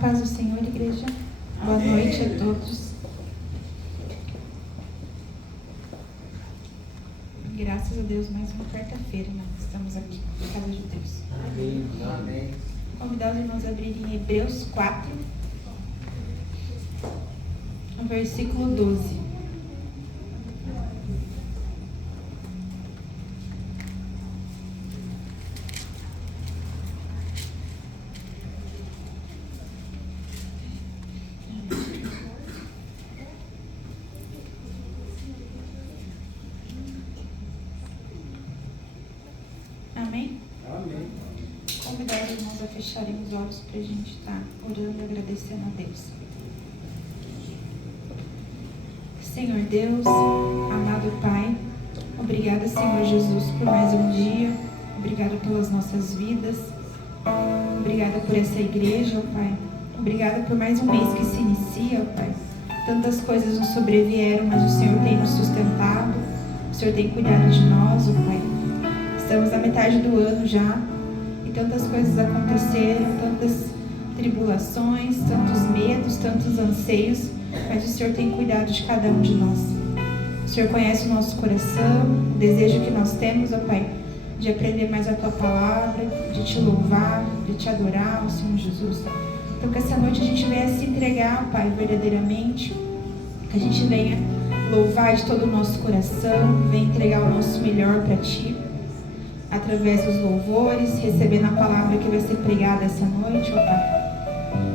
paz do Senhor, igreja. Boa noite a todos. Graças a Deus, mais uma quarta-feira, nós estamos aqui na casa de Deus. Amém. Vou convidar os irmãos a abrirem Hebreus 4, no versículo 12. Amém? Amém. Convidar os irmãos a fecharem os olhos para a gente estar orando e agradecendo a Deus. Senhor Deus, amado Pai, obrigada, Senhor Jesus, por mais um dia. Obrigada pelas nossas vidas. Obrigada por essa igreja, ó Pai. Obrigada por mais um mês que se inicia, ó Pai. Tantas coisas nos sobrevieram, mas o Senhor tem nos sustentado. O Senhor tem cuidado de nós, ó Pai. Estamos na metade do ano já e tantas coisas aconteceram, tantas tribulações, tantos medos, tantos anseios, mas o Senhor tem cuidado de cada um de nós. O Senhor conhece o nosso coração, o desejo que nós temos, ó Pai, de aprender mais a Tua Palavra, de Te louvar, de Te adorar, ó Senhor Jesus. Então que essa noite a gente venha se entregar, ó Pai, verdadeiramente, que a gente venha louvar de todo o nosso coração, venha entregar o nosso melhor para Ti, através dos louvores, recebendo a palavra que vai ser pregada essa noite, ó Pai.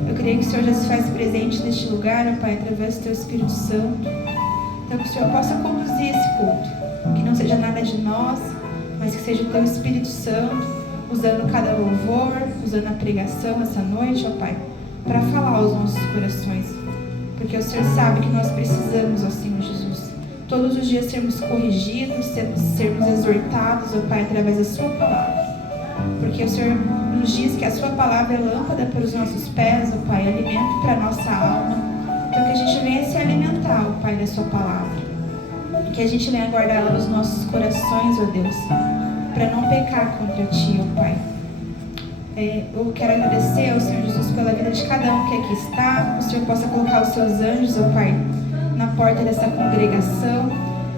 Eu creio que o Senhor já se faz presente neste lugar, ó Pai, através do Teu Espírito Santo. Então que o Senhor possa conduzir esse culto, que não seja nada de nós, mas que seja o Teu Espírito Santo, usando cada louvor, usando a pregação essa noite, ó Pai, para falar aos nossos corações. Porque o Senhor sabe que nós precisamos, ó Senhor Jesus, todos os dias sermos corrigidos, sermos exortados, ó Pai, através da Sua palavra. Porque o Senhor nos diz que a Sua palavra é lâmpada para os nossos pés, ó Pai, alimento para a nossa alma. Então que a gente venha se alimentar, ó Pai, da Sua palavra. E que a gente venha guardá-la nos nossos corações, ó Deus, para não pecar contra Ti, ó Pai. Eu quero agradecer ao Senhor Jesus pela vida de cada um que aqui está. Que o Senhor possa colocar os Seus anjos, ó Pai, na porta dessa congregação,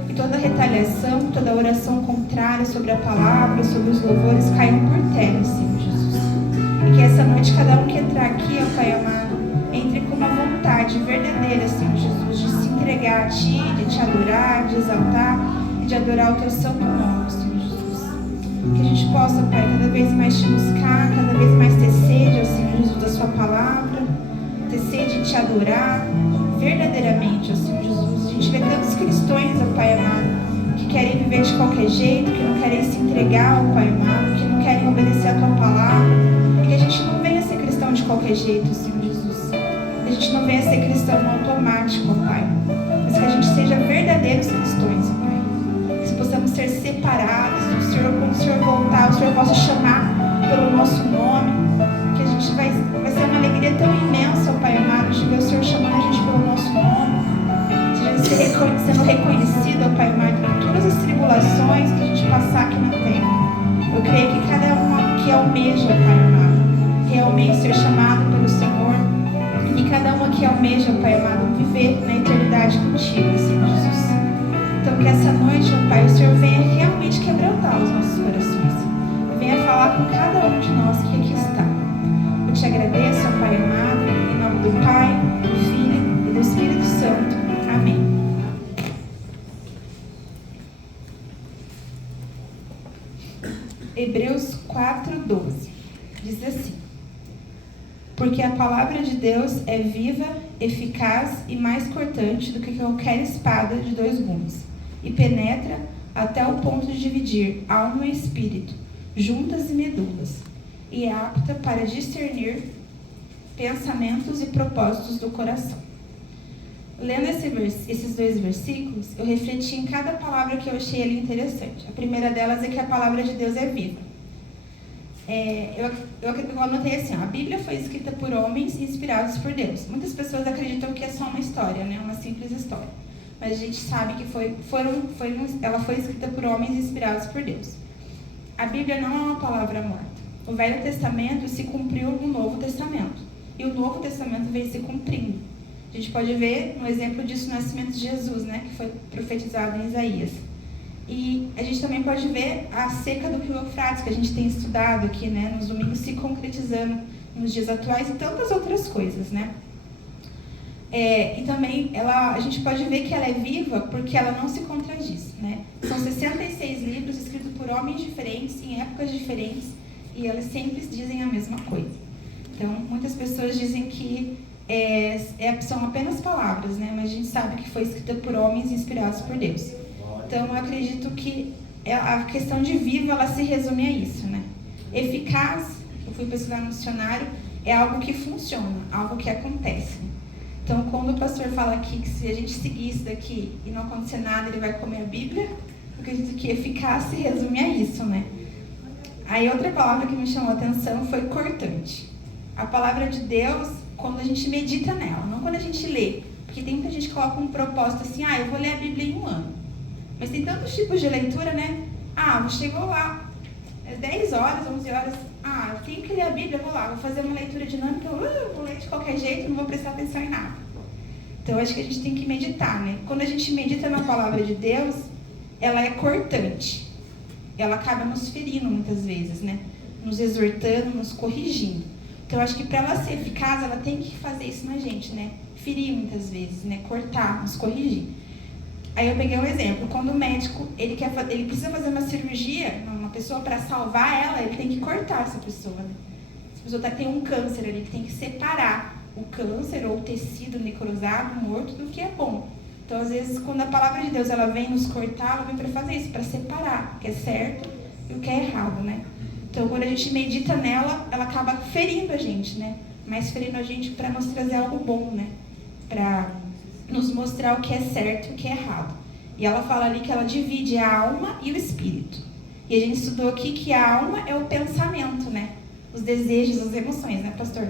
e toda retaliação, toda oração contrária sobre a palavra, sobre os louvores, caiam por terra, Senhor Jesus. E que essa noite cada um que entrar aqui, ó Pai amado, entre com uma vontade verdadeira, Senhor Jesus, de se entregar a Ti, de Te adorar, de exaltar e de adorar o Teu santo nome, Senhor Jesus. Que a gente possa, Pai, cada vez mais Te buscar, cada vez mais ter sede, ó Senhor Jesus, da Sua palavra, ter sede de Te adorar verdadeiramente, ó Senhor Jesus. A gente vê tantos cristãos, ó Pai amado, que querem viver de qualquer jeito, que não querem se entregar, ó Pai amado, que não querem obedecer a Tua palavra. E que a gente não venha ser cristão de qualquer jeito, Senhor Jesus. Que a gente não venha ser cristão no automático, ó Pai, mas que a gente seja verdadeiros cristãos, ó Pai. Que possamos ser separados do Senhor, quando o Senhor voltar, o Senhor possa chamar pelo nosso nome. Que a gente vai ser uma alegria tão imensa, ó Pai amado, de ver o Senhor chamando a gente pelo nosso nome, sendo reconhecido, ó Pai amado, por todas as tribulações que a gente passar aqui na terra. Eu creio que cada um aqui almeja, ó Pai amado, realmente ser chamado pelo Senhor, e cada um aqui almeja, ó Pai amado, viver na eternidade contigo, Senhor Jesus. Então que essa noite, ó Pai, o Senhor venha realmente quebrantar os nossos corações, e venha falar com cada um de nós que aqui está. Eu te agradeço, ó Pai amado, em nome do Pai, do Filho e do Espírito Santo. Amém. Hebreus 4:12 diz assim: porque a palavra de Deus é viva, eficaz e mais cortante do que qualquer espada de 2 gumes, e penetra até o ponto de dividir alma e espírito, juntas e medulas, e é apta para discernir pensamentos e propósitos do coração. Lendo esses 2 versículos, eu refleti em cada palavra que eu achei ali interessante. A primeira delas é que a palavra de Deus é viva. Eu anotei assim, ó, a Bíblia foi escrita por homens inspirados por Deus. Muitas pessoas acreditam que é só uma história, né? Uma simples história. Mas a gente sabe que ela foi escrita por homens inspirados por Deus. A Bíblia não é uma palavra morta. O Velho Testamento se cumpriu no Novo Testamento. e o Novo Testamento vem se cumprindo. A gente pode ver um exemplo disso no nascimento de Jesus, né, que foi profetizado em Isaías. E a gente também pode ver a seca do rio Eufrates, que a gente tem estudado aqui, né, nos domingos, se concretizando nos dias atuais e tantas outras coisas, né. E também a gente pode ver que ela é viva porque ela não se contradiz, né. São 66 livros escritos por homens diferentes, em épocas diferentes, e elas sempre dizem a mesma coisa. Então, muitas pessoas dizem que são apenas palavras, né, mas a gente sabe que foi escrita por homens inspirados por Deus. Então, eu acredito que a questão de vivo, ela se resume a isso, né? Eficaz, eu fui pesquisar no dicionário, é algo que funciona, algo que acontece. Então, quando o pastor fala aqui que se a gente seguir isso daqui e não acontecer nada, ele vai comer a Bíblia, eu acredito que eficaz se resume a isso, né? Aí, outra palavra que me chamou a atenção foi cortante. A palavra de Deus, quando a gente medita nela, não quando a gente lê. Porque tem muita gente que coloca um propósito assim, eu vou ler a Bíblia em um ano. Mas tem tantos tipos de leitura, né? Chegou lá, 10 horas, 11 horas. Eu tenho que ler a Bíblia, vou lá, vou fazer uma leitura dinâmica, vou ler de qualquer jeito, não vou prestar atenção em nada. Então, acho que a gente tem que meditar, né? Quando a gente medita na palavra de Deus, ela é cortante. Ela acaba nos ferindo muitas vezes, né? Nos exortando, nos corrigindo. Então, acho que para ela ser eficaz, ela tem que fazer isso na gente, né? Ferir muitas vezes, né? Cortar, nos corrigir. Aí eu peguei um exemplo, quando o médico ele precisa fazer uma cirurgia, uma pessoa, para salvar ela, ele tem que cortar essa pessoa. Né? Se a pessoa tem um câncer ali, ele tem que separar o câncer ou o tecido necrosado, morto, do que é bom. Então, às vezes, quando a palavra de Deus ela vem nos cortar, ela vem para fazer isso, para separar o que é certo e o que é errado, né? Então, quando a gente medita nela, ela acaba ferindo a gente, né? Mas ferindo a gente para nos trazer algo bom, né? Para nos mostrar o que é certo e o que é errado. E ela fala ali que ela divide a alma e o espírito. E a gente estudou aqui que a alma é o pensamento, né? Os desejos, as emoções, né, pastor?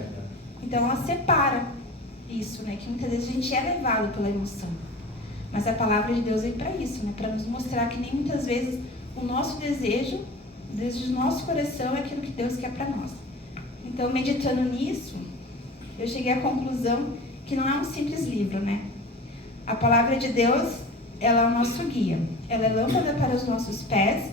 Então ela separa isso, né? Que muitas vezes a gente é levado pela emoção. Mas a palavra de Deus vem para isso, né? Para nos mostrar que nem muitas vezes o nosso desejo, o desejo do nosso coração é aquilo que Deus quer para nós. Então, meditando nisso, eu cheguei à conclusão que não é um simples livro, né? A palavra de Deus, ela é o nosso guia. Ela é lâmpada para os nossos pés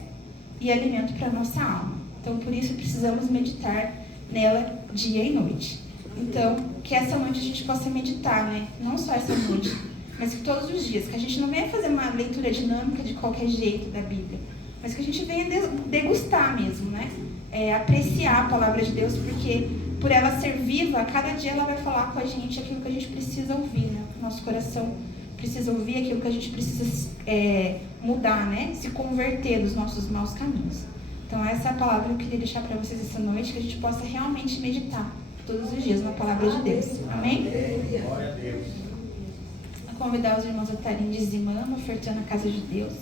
e alimento para a nossa alma. Então, por isso, precisamos meditar nela dia e noite. Então, que essa noite a gente possa meditar, né? Não só essa noite, mas que todos os dias. Que a gente não venha fazer uma leitura dinâmica de qualquer jeito da Bíblia, mas que a gente venha degustar mesmo, né? Apreciar a palavra de Deus, porque por ela ser viva, a cada dia ela vai falar com a gente aquilo que a gente precisa ouvir, né? Nosso coração precisa ouvir aquilo que a gente precisa mudar, né? Se converter dos nossos maus caminhos. Então, essa é a palavra que eu queria deixar para vocês essa noite, que a gente possa realmente meditar todos os dias na palavra de Deus. Amém? Glória a Deus. Vou convidar os irmãos a estarem dizimando, ofertando a casa de Deus,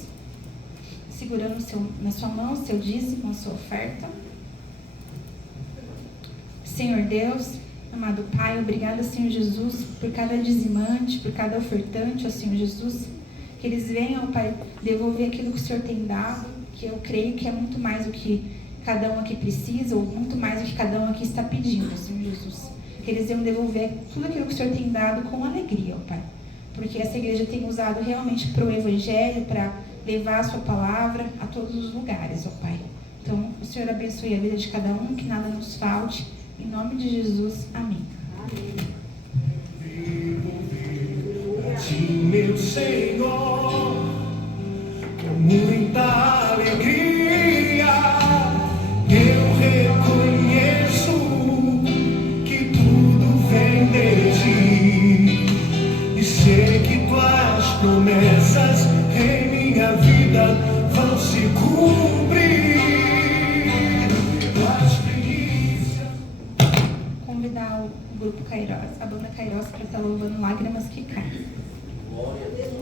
segurando na sua mão o seu dízimo, a sua oferta. Senhor Deus, amado Pai, obrigada, Senhor Jesus, por cada dizimante, por cada ofertante, ó Senhor Jesus, que eles venham, Pai, devolver aquilo que o Senhor tem dado, que eu creio que é muito mais do que cada um aqui precisa, ou muito mais do que cada um aqui está pedindo, Senhor Jesus. Que eles venham devolver tudo aquilo que o Senhor tem dado com alegria, ó Pai, porque essa igreja tem usado realmente para o Evangelho, para levar a sua palavra a todos os lugares, ó Pai. Então, o Senhor abençoe a vida de cada um, que nada nos falte. Em nome de Jesus, amém. Sim, meu Senhor, com muita alegria, eu reconheço que tudo vem de ti, e sei que tuas promessas em minha vida vão se cumprir. Convidar o grupo Kairos, a banda Kairos, para estar louvando Lágrimas que Caem. Glória a Deus.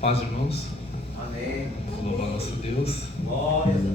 Paz, irmãos. Amém. Louva a nosso Deus. Glória a Deus.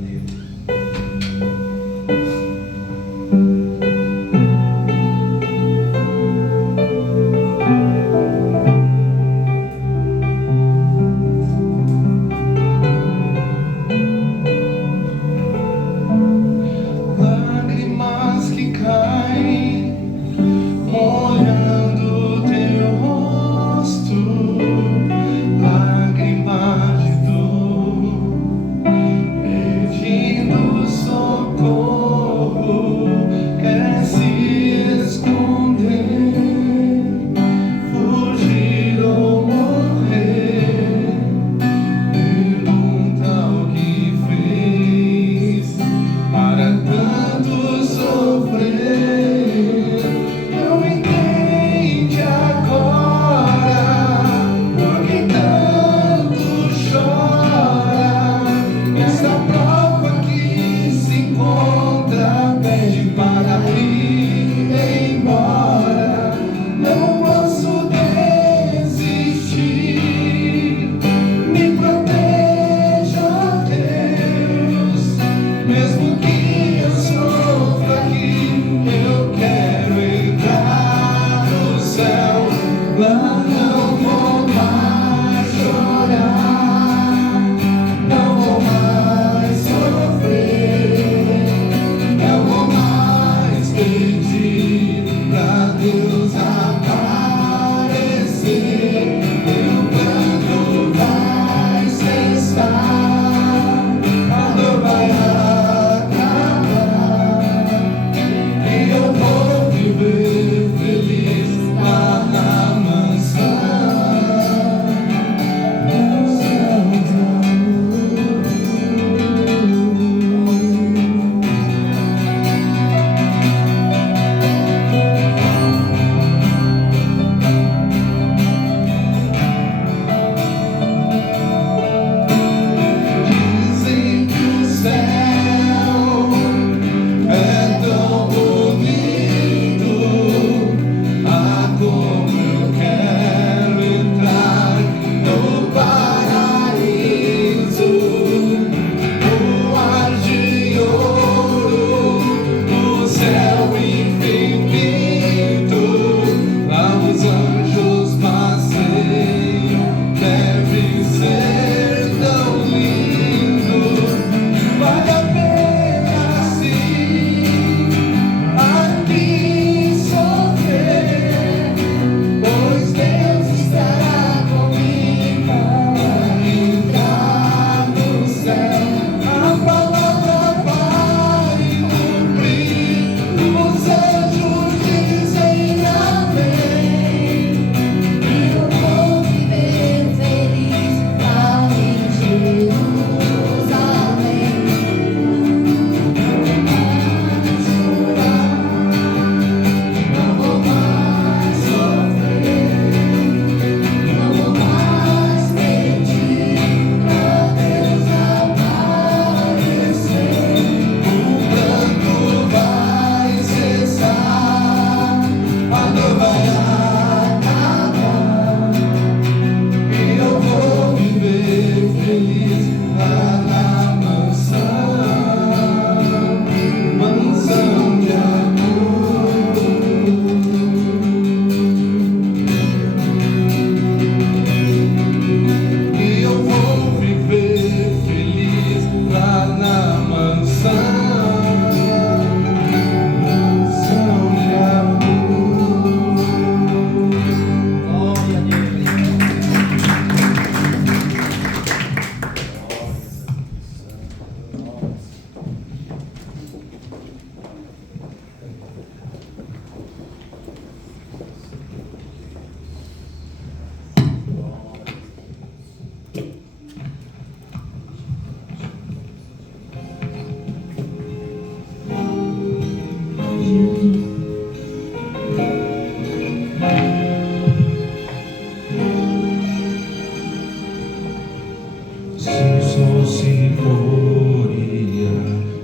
Se o sol se for e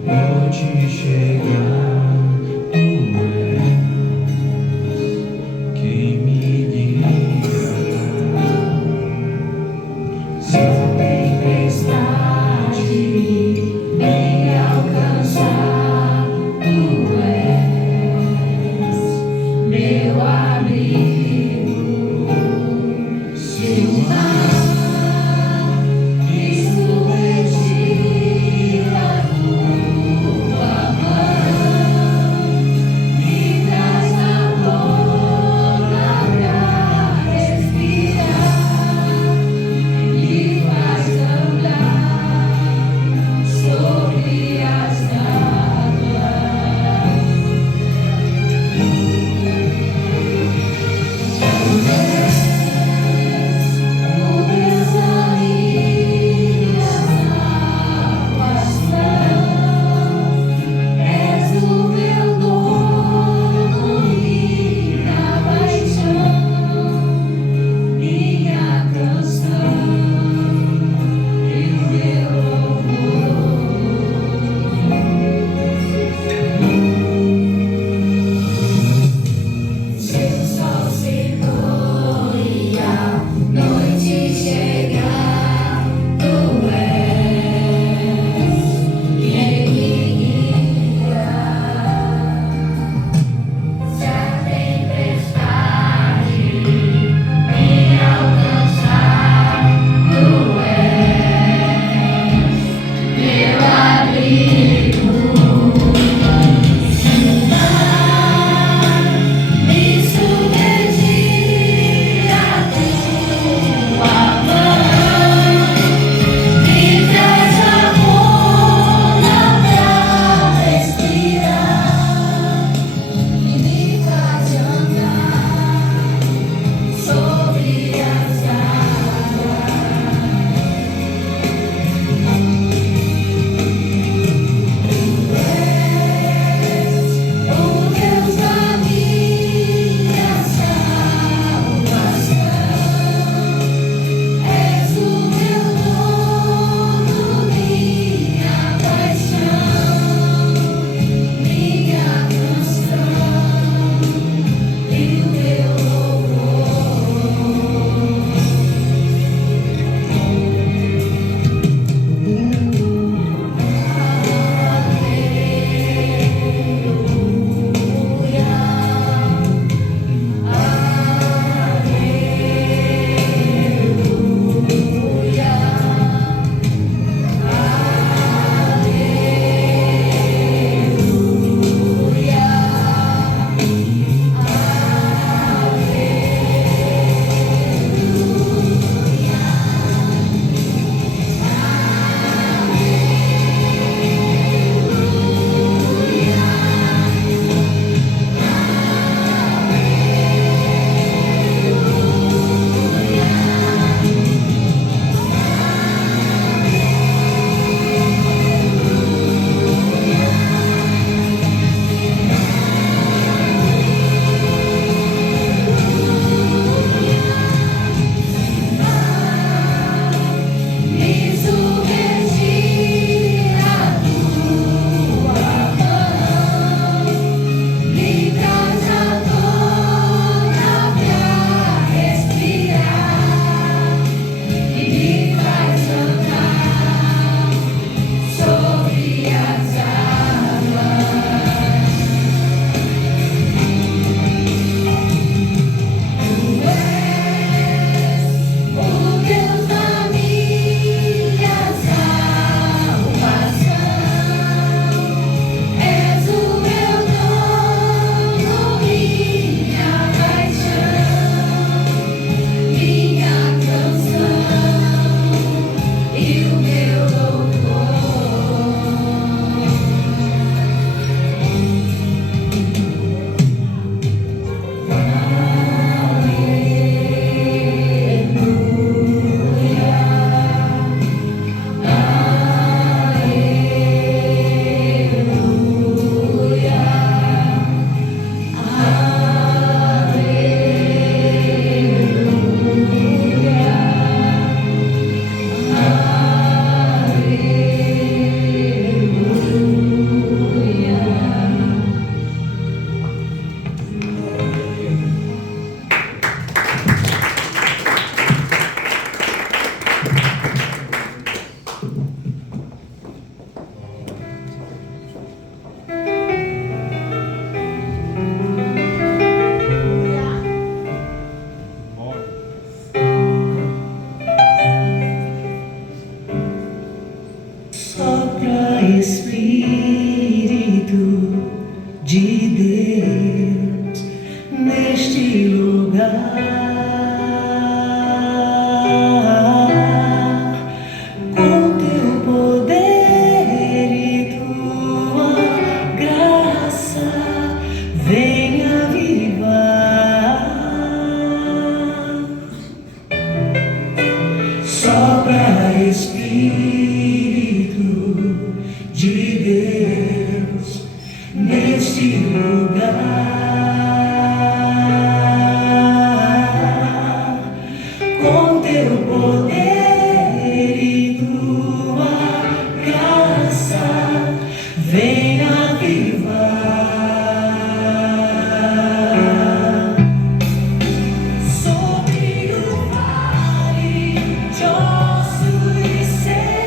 a noite chegar, tu és quem me guiará. Se a tempestade me alcançar, tu és meu abrigo. Se o mar me Espírito de Deus neste lugar, com teu poder e tua graça, venha avivar. Sopra Espírito de Deus neste lugar, com teu poder e tua graça, venha avivar. Sobre o vale de ossos secos,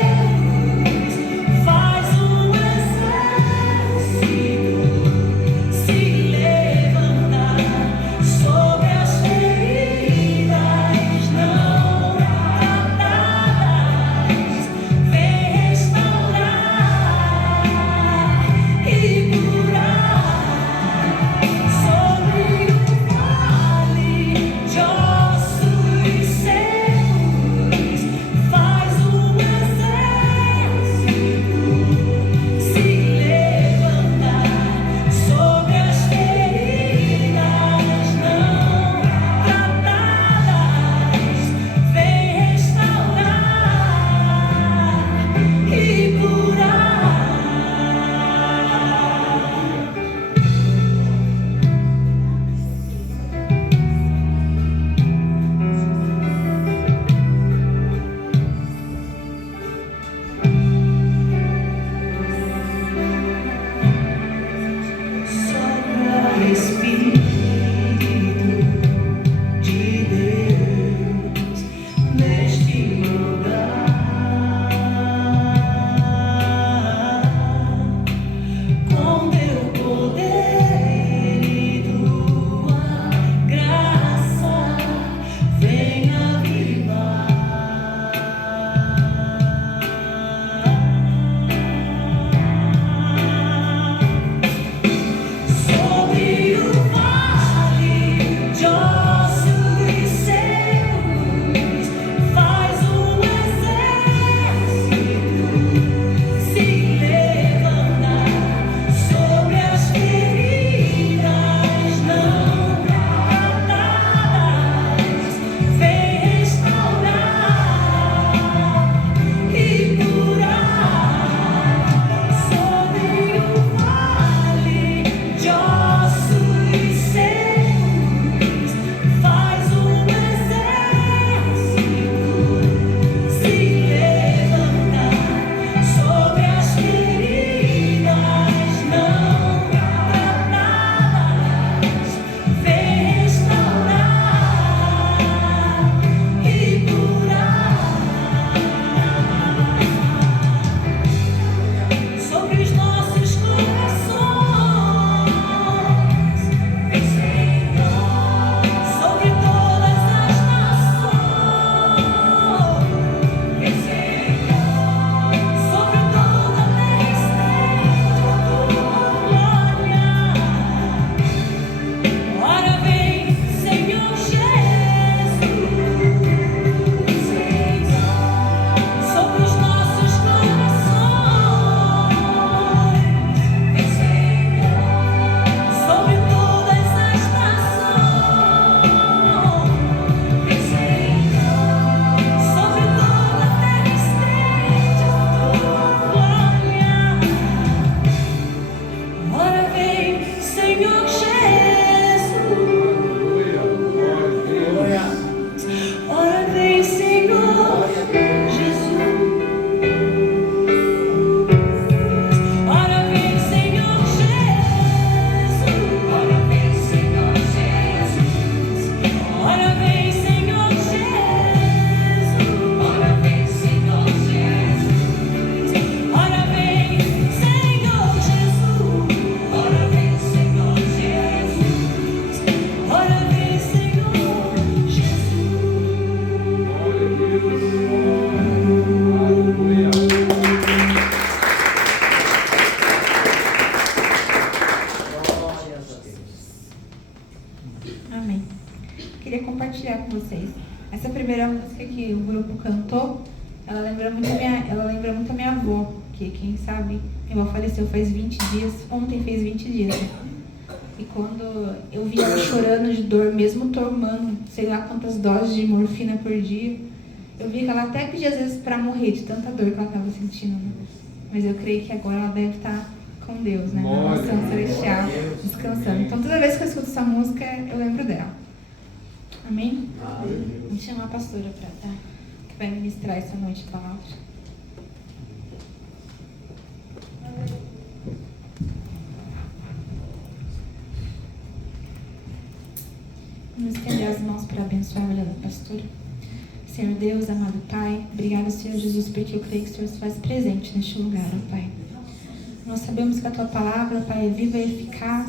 primeira música que o grupo cantou, ela lembra muito a minha avó, que quem sabe, minha avó faleceu faz 20 dias, ontem fez 20 dias. Né? E quando eu vi ela chorando de dor, mesmo tomando sei lá quantas doses de morfina por dia, eu vi que ela até pedia às vezes para morrer de tanta dor que ela estava sentindo. Né? Mas eu creio que agora ela deve estar com Deus, né? Na nação celestial, descansando. Então toda vez que eu escuto essa música, eu lembro dela. Amém? Vou chamar a pastora para tá? Que vai ministrar essa noite a palavra. Vamos estender as mãos para abençoar a vida da pastora. Senhor Deus, amado Pai, obrigado, Senhor Jesus, porque eu creio que o Senhor se faz presente neste lugar, ó Pai. Nós sabemos que a Tua palavra, Pai, é viva e eficaz,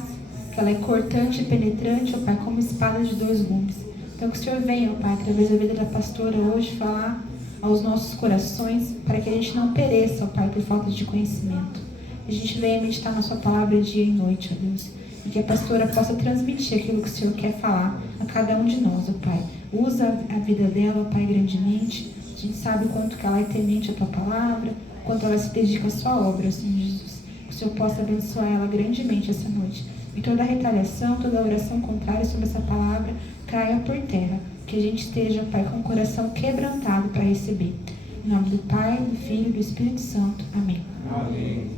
que ela é cortante e penetrante, ó Pai, como espada de 2 gumes. Então que o Senhor venha, ó Pai, através da vida da pastora hoje, falar aos nossos corações, para que a gente não pereça, ó Pai, por falta de conhecimento. Que a gente venha meditar na Sua palavra dia e noite, ó Deus. E que a pastora possa transmitir aquilo que o Senhor quer falar a cada um de nós, ó Pai. Usa a vida dela, ó Pai, grandemente. A gente sabe o quanto que ela é temente à Tua palavra, o quanto ela se dedica à Sua obra, Senhor Jesus. Que o Senhor possa abençoar ela grandemente essa noite. E toda retaliação, toda oração contrária sobre essa palavra caia por terra. Que a gente esteja, Pai, com o coração quebrantado para receber. Em nome do Pai, do Filho e do Espírito Santo. Amém. Amém.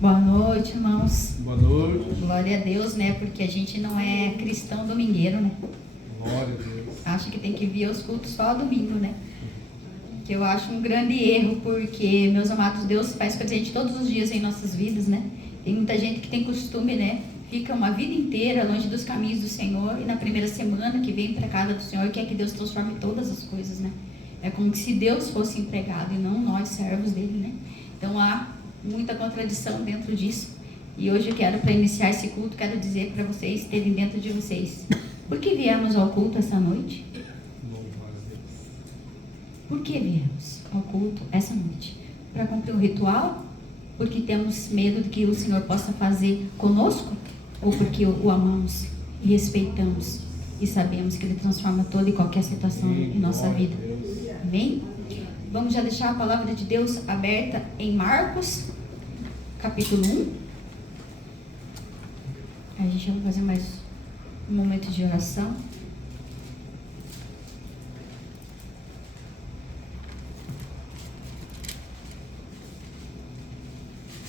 Boa noite, irmãos. Boa noite. Glória a Deus, né? Porque a gente não é cristão domingueiro, né? Glória a Deus. Acha que tem que vir aos cultos só domingo, né? Que eu acho um grande erro, porque, meus amados, Deus faz presente todos os dias em nossas vidas, né? Tem muita gente que tem costume, né? Fica uma vida inteira longe dos caminhos do Senhor e na primeira semana que vem para a casa do Senhor quer que Deus transforme todas as coisas, né? É como se Deus fosse empregado e não nós, servos dele, né? Então há muita contradição dentro disso. E hoje eu quero, para iniciar esse culto, quero dizer para vocês, terem dentro de vocês, por que viemos ao culto essa noite? Por que viemos ao culto essa noite? Para cumprir um ritual? Porque temos medo de que o Senhor possa fazer conosco? Ou porque o amamos e respeitamos e sabemos que Ele transforma toda e qualquer situação em nossa vida? Amém? Vamos já deixar a palavra de Deus aberta em Marcos, capítulo 1. A gente vai fazer mais um momento de oração.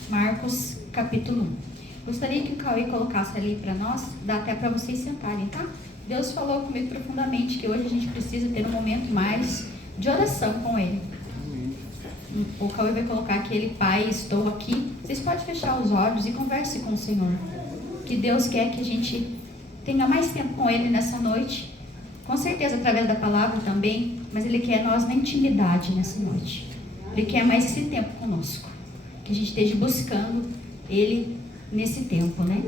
Marcos, capítulo 1. Gostaria que o Cauê colocasse ali para nós, dá até para vocês sentarem, tá? Deus falou comigo profundamente que hoje a gente precisa ter um momento mais de oração com Ele. O Cauê vai colocar aquele Pai, estou aqui. Vocês podem fechar os olhos e converse com o Senhor. Que Deus quer que a gente tenha mais tempo com Ele nessa noite. Com certeza através da palavra também, mas Ele quer nós na intimidade nessa noite. Ele quer mais esse tempo conosco. Que a gente esteja buscando Ele nesse tempo, né?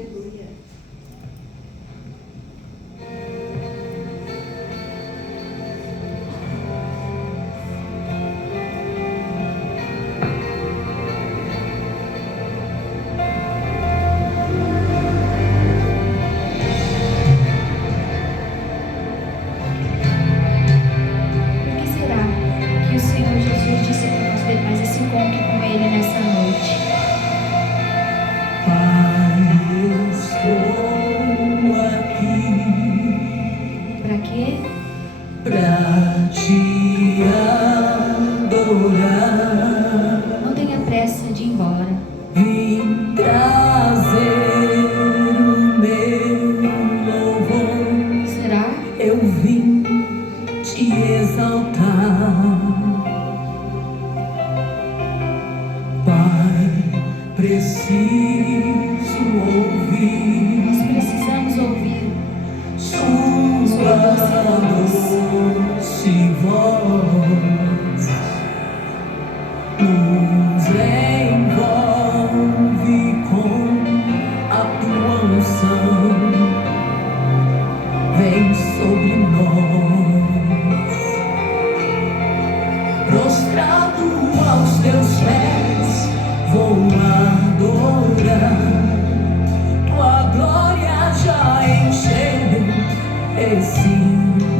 Tua glória já encheu esse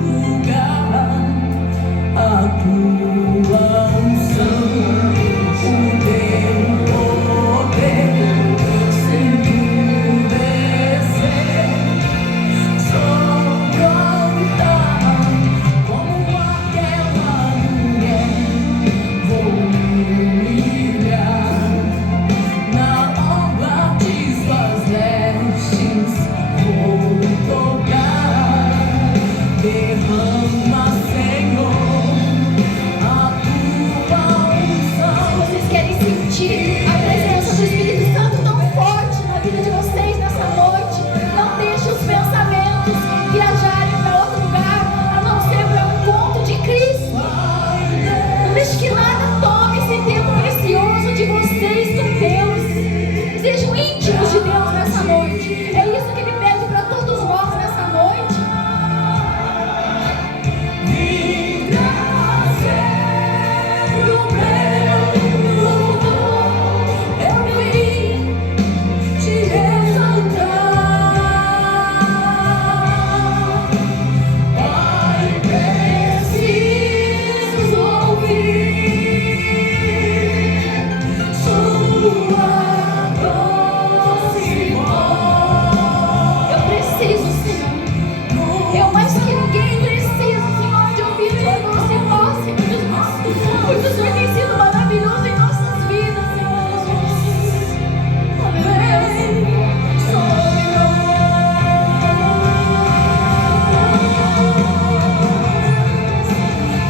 lugar, a tua unção, o teu poder, sinto descer, só cantar como aquela mulher, vou me humilhar na obra de suas vestes, vou tocar, derrama, Senhor, a tua unção. Se vocês querem sentir a presença do Espírito Santo tão forte na vida de vocês nessa noite, não deixe os pensamentos viajarem para outro lugar, a não ser para o encontro de Cristo. Não deixe que nada tome esse tempo precioso de vocês com Deus. Sejam íntimos de Deus nessa noite. É isso que Ele pede para todos nós nessa noite. Vim trazer o meu louvor, eu vim te exaltar, Pai, preciso ouvir sua doce voz. Eu preciso, Senhor. Eu mais que ninguém preciso, Senhor, de ouvir tua doce voz, Senhor Jesus. Porque o Senhor tem sido maravilhoso em nossas vidas, Senhor Jesus. Oh, meu Deus. Sobre nós,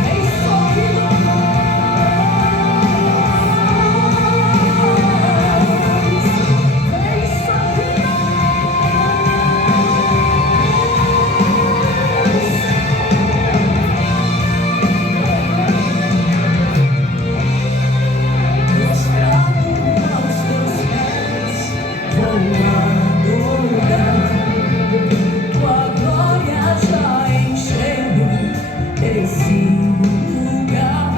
vem sobre nós, vem sobre nós, prostrado aos teus pés, vou adorar. Tua glória já encheu esse lugar,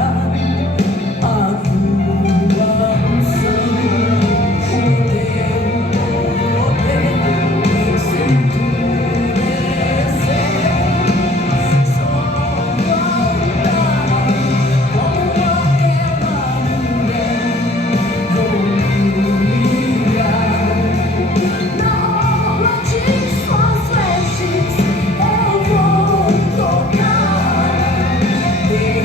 a tua unção, o teu poder, sinto descer, só cantar como aquela mulher, vou me humilhar na obra de suas vestes, eu vou tocar, derrama,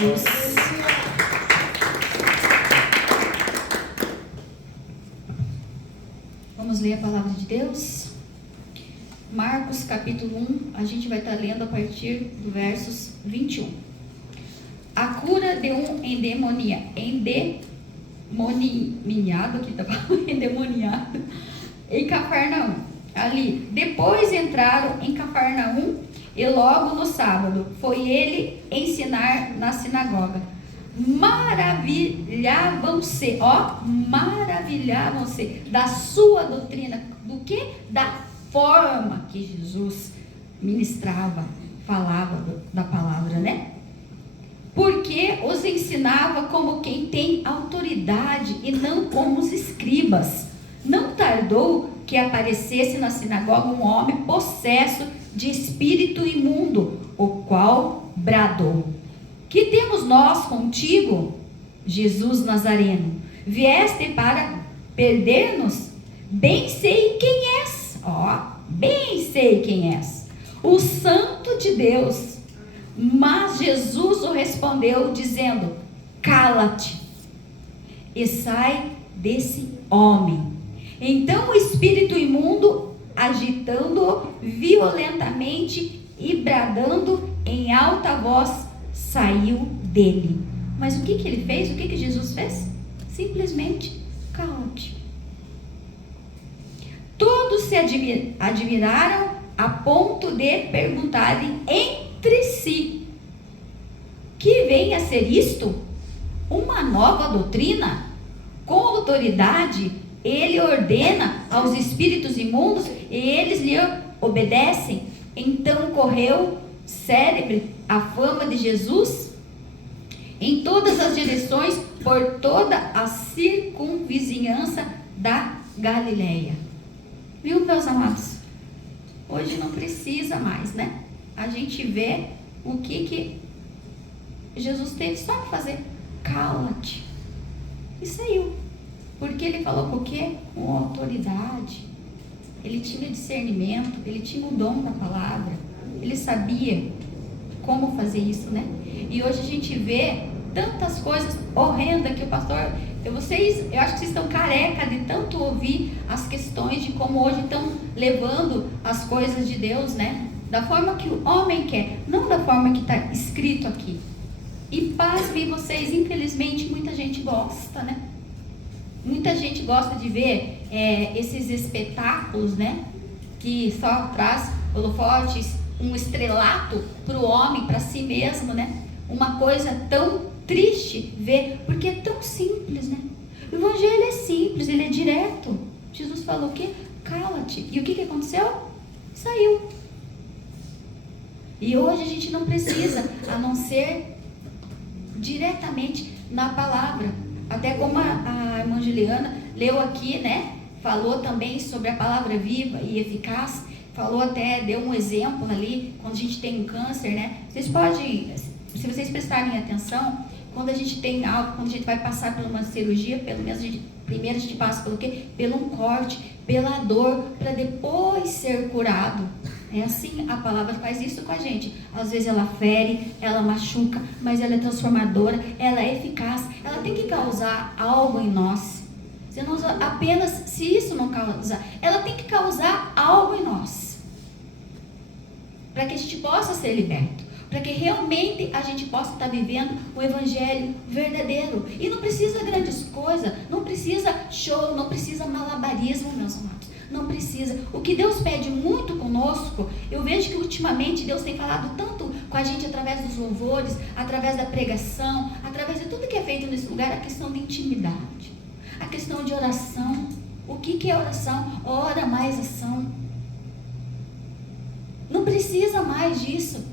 Jesus. Vamos ler a palavra de Deus? Marcos capítulo 1, a gente vai estar lendo a partir do versos 21. A cura de um endemoniado, aqui tá falando, endemoniado, em Cafarnaum. Ali, depois entraram em Cafarnaum e logo no sábado foi ele ensinar na sinagoga. Maravilhavam-se da sua doutrina. Do que? Da forma que Jesus ministrava, falava da palavra, né? Porque os ensinava como quem tem autoridade e não como os escribas. Não tardou que aparecesse na sinagoga um homem possesso de espírito imundo, o qual bradou: que temos nós contigo, Jesus Nazareno? Vieste para perder-nos? Bem sei quem és, bem sei quem és, o Santo de Deus. Mas Jesus o respondeu, dizendo: cala-te e sai desse homem. Então o espírito imundo, agitando-o violentamente e bradando em alta voz, saiu dele. Mas o que ele fez? O que Jesus fez? Simplesmente cala-te. Todos se admiraram a ponto de perguntarem entre si: que vem a ser isto? Uma nova doutrina? Com autoridade ele ordena aos espíritos imundos e eles lhe obedecem. Então correu célebre a fama de Jesus em todas as direções, por toda a circunvizinhança da Galileia. Viu, meus amados? Hoje não precisa mais, né? A gente vê o que Jesus teve só que fazer. Cala-te. E saiu. Porque ele falou com o quê? Com autoridade. Ele tinha discernimento, ele tinha o dom da palavra. Ele sabia como fazer isso, né? E hoje a gente vê tantas coisas horrendas que o pastor... eu acho que vocês estão careca de tanto ouvir as questões de como hoje estão levando as coisas de Deus, né? Da forma que o homem quer, não da forma que está escrito aqui. E pasmem vocês, infelizmente, muita gente gosta, né? Muita gente gosta de ver esses espetáculos, né? Que só traz holofotes, um estrelato para o homem, para si mesmo, né? Uma coisa tão triste ver, porque é tão simples, né? O evangelho é simples, ele é direto. Jesus falou o quê? Cala-te. E o que aconteceu? Saiu. E hoje a gente não precisa, a não ser diretamente na palavra. Até como a irmã Juliana leu aqui, né? Falou também sobre a palavra viva e eficaz. Falou até, deu um exemplo ali, quando a gente tem um câncer, né? Vocês podem, se vocês prestarem atenção, quando a gente tem algo, quando a gente vai passar por uma cirurgia, pelo menos primeiro a gente passa pelo quê? Pelo um corte, pela dor, para depois ser curado. É assim, a palavra faz isso com a gente. Às vezes ela fere, ela machuca, mas ela é transformadora, ela é eficaz. Ela tem que causar algo em nós. Se não apenas, se isso não causar, ela tem que causar algo em nós, para que a gente possa ser liberto, para que realmente a gente possa estar vivendo o evangelho verdadeiro. E não precisa grandes coisas, não precisa show, não precisa malabarismo, meus amados. Não precisa. O que Deus pede muito conosco, eu vejo que ultimamente Deus tem falado tanto com a gente através dos louvores, através da pregação, através de tudo que é feito nesse lugar, a questão de intimidade, a questão de oração. O que é oração? Ora mais ação. Não precisa mais disso.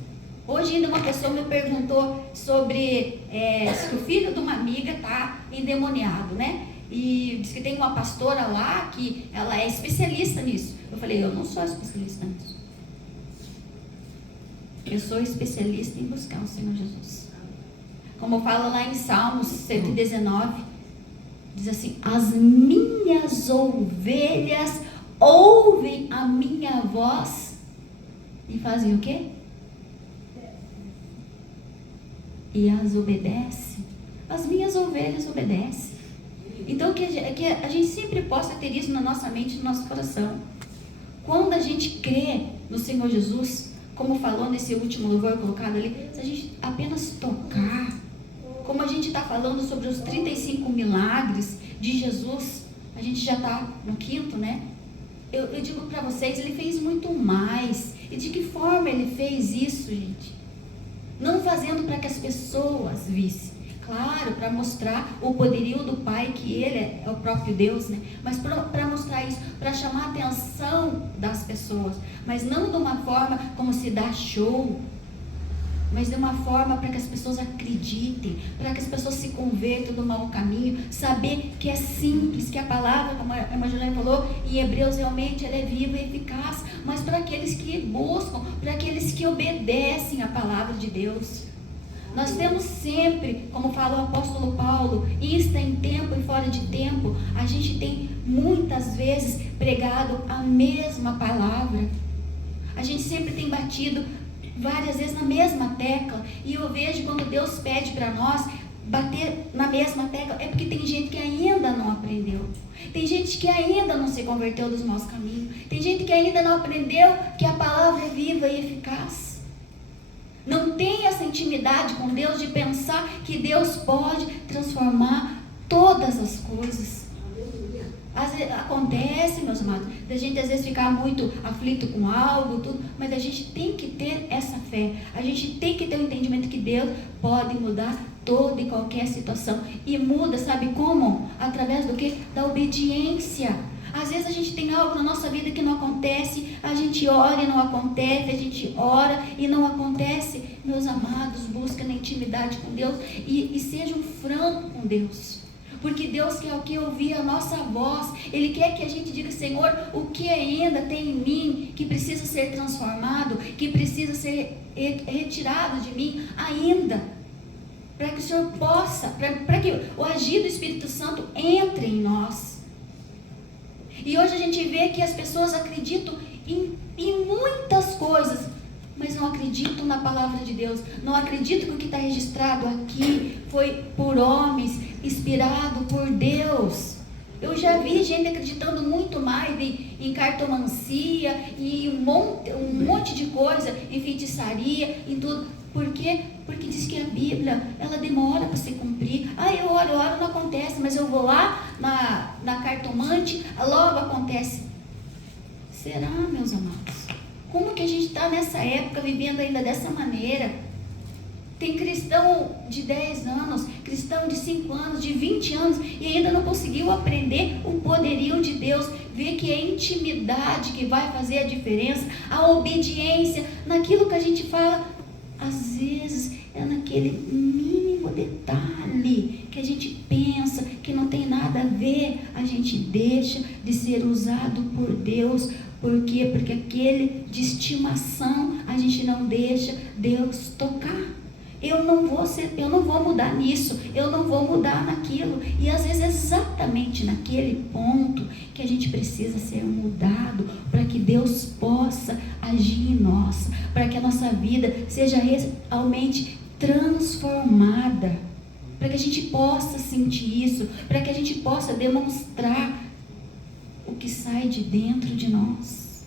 Hoje ainda uma pessoa me perguntou sobre se o filho de uma amiga está endemoniado, né? E diz que tem uma pastora lá que ela é especialista nisso. Eu falei, eu não sou especialista nisso. Eu sou especialista em buscar o Senhor Jesus. Como fala lá em Salmos 119, diz assim: as minhas ovelhas ouvem a minha voz e fazem o quê? e as obedece, as minhas ovelhas obedecem. Então que a gente sempre possa ter isso na nossa mente, no nosso coração. Quando a gente crê no Senhor Jesus, como falou nesse último louvor colocado ali, se a gente apenas tocar, como a gente está falando sobre os 35 milagres de Jesus, a gente já está no 5º, né? Eu digo para vocês, ele fez muito mais. E de que forma ele fez isso, gente? Não fazendo para que as pessoas vissem. Claro, para mostrar o poderio do Pai, que Ele é o próprio Deus, né? Mas para mostrar isso, para chamar a atenção das pessoas. Mas não de uma forma como se dá show, mas de uma forma para que as pessoas acreditem, para que as pessoas se convertam do mau caminho, saber que é simples, que a palavra, como a irmã Juliana falou, em Hebreus realmente ela é viva e eficaz, mas para aqueles que buscam, para aqueles que obedecem a palavra de Deus. Nós temos sempre, como fala o apóstolo Paulo, insta em tempo e fora de tempo, a gente tem muitas vezes pregado a mesma palavra, a gente sempre tem batido várias vezes na mesma tecla, e eu vejo quando Deus pede para nós bater na mesma tecla, é porque tem gente que ainda não aprendeu, tem gente que ainda não se converteu dos maus caminhos, tem gente que ainda não aprendeu que a palavra é viva e eficaz, não tem essa intimidade com Deus de pensar que Deus pode transformar todas as coisas. Acontece, meus amados, da gente às vezes ficar muito aflito com algo, tudo, mas a gente tem que ter essa fé, a gente tem que ter o entendimento que Deus pode mudar toda e qualquer situação, e muda, sabe como? Através do quê? Da obediência. Às vezes a gente tem algo na nossa vida que não acontece, a gente ora e não acontece, a gente ora e não acontece. Meus amados, busquem na intimidade com Deus e sejam francos com Deus. Porque Deus quer o que? Ouvir a nossa voz. Ele quer que a gente diga, Senhor, o que ainda tem em mim que precisa ser transformado, que precisa ser retirado de mim ainda. Para que o Senhor possa, para que o agir do Espírito Santo entre em nós. E hoje a gente vê que as pessoas acreditam em muitas coisas, mas não acreditam na palavra de Deus, não acreditam que o que está registrado aqui foi por homens, inspirado por Deus. Eu já vi gente acreditando muito mais em cartomancia, em um monte de coisa, em feitiçaria, em tudo. Por quê? Porque diz que a Bíblia, ela demora para se cumprir. Eu oro, não acontece, mas eu vou lá na cartomante, logo acontece. Será, meus amados? Como que a gente está nessa época vivendo ainda dessa maneira? Tem cristão de 10 anos, cristão de 5 anos, de 20 anos, e ainda não conseguiu aprender o poderio de Deus, ver que é a intimidade que vai fazer a diferença, a obediência, naquilo que a gente fala, às vezes é naquele mínimo detalhe que a gente pensa que não tem nada a ver, a gente deixa de ser usado por Deus. Por quê? Porque aquele de estimação a gente não deixa Deus tocar. Eu não vou mudar nisso, eu não vou mudar naquilo. E às vezes é exatamente naquele ponto que a gente precisa ser mudado para que Deus possa agir em nós, para que a nossa vida seja realmente transformada, para que a gente possa sentir isso, para que a gente possa demonstrar o que sai de dentro de nós.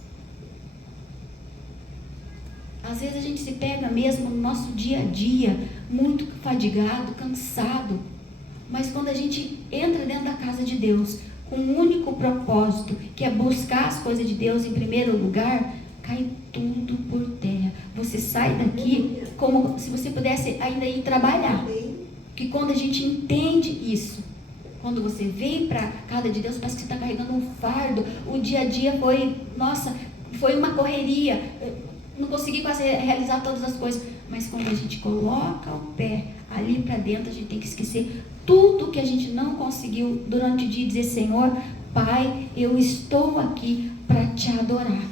Às vezes a gente se pega mesmo no nosso dia a dia, muito fadigado, cansado, mas quando a gente entra dentro da casa de Deus, com um único propósito, que é buscar as coisas de Deus em primeiro lugar, cai tudo por terra. Você sai daqui como se você pudesse ainda ir trabalhar. Que quando a gente entende isso, quando você vem para a casa de Deus, parece que você está carregando um fardo. O dia a dia foi uma correria. Não consegui quase realizar todas as coisas. Mas quando a gente coloca o pé ali para dentro, a gente tem que esquecer tudo que a gente não conseguiu durante o dia e dizer, Senhor, Pai, eu estou aqui para te adorar.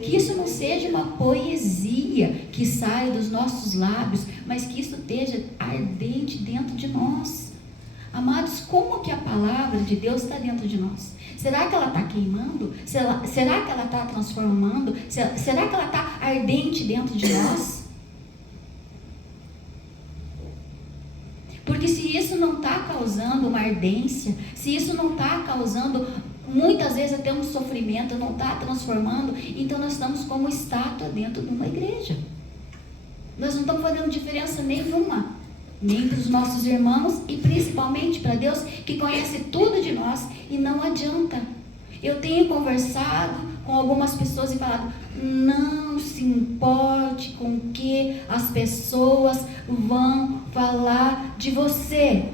Que isso não seja uma poesia que sai dos nossos lábios, mas que isso esteja ardente dentro de nós. Amados, como que a palavra de Deus está dentro de nós? Será que ela está queimando? Será que ela está transformando? Será que ela está ardente dentro de nós? Porque se isso não está causando uma ardência, se isso não está causando, muitas vezes até um sofrimento, não está transformando, então nós estamos como estátua dentro de uma igreja. Nós não estamos fazendo diferença nenhuma, nem para os nossos irmãos e principalmente para Deus, que conhece tudo de nós, e não adianta. Eu tenho conversado com algumas pessoas e falado: não se importe com o que as pessoas vão falar de você.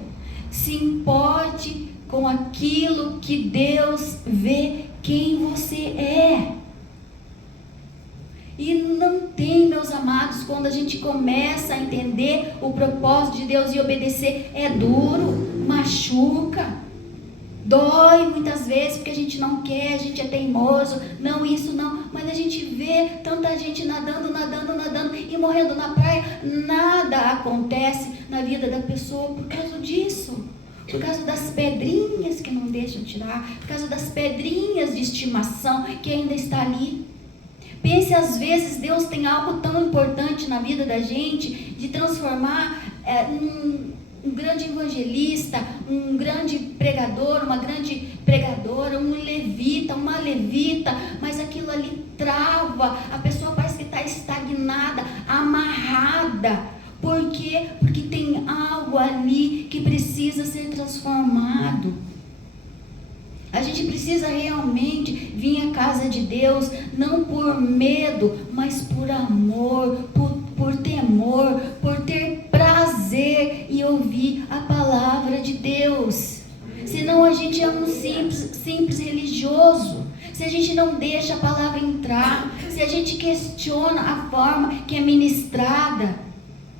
Se importe com aquilo que Deus vê quem você é. E não tem, meus amados, quando a gente começa a entender o propósito de Deus e obedecer, é duro, machuca, dói muitas vezes, porque a gente não quer, a gente é teimoso, não isso não, mas a gente vê tanta gente nadando e morrendo na praia, nada acontece na vida da pessoa por causa disso. Por causa das pedrinhas que não deixam tirar, por causa das pedrinhas de estimação que ainda está ali. Pense, às vezes Deus tem algo tão importante na vida da gente, de transformar um grande evangelista, um grande pregador, uma grande pregadora, um levita, uma levita, mas aquilo ali trava, a pessoa parece que está estagnada, amarrada. Por quê? Porque tem algo ali que precisa ser transformado. A gente precisa realmente vir à casa de Deus, não por medo, mas por amor, por temor, por ter prazer em ouvir a palavra de Deus. Senão a gente é um simples religioso. Se a gente não deixa a palavra entrar, se a gente questiona a forma que é ministrada,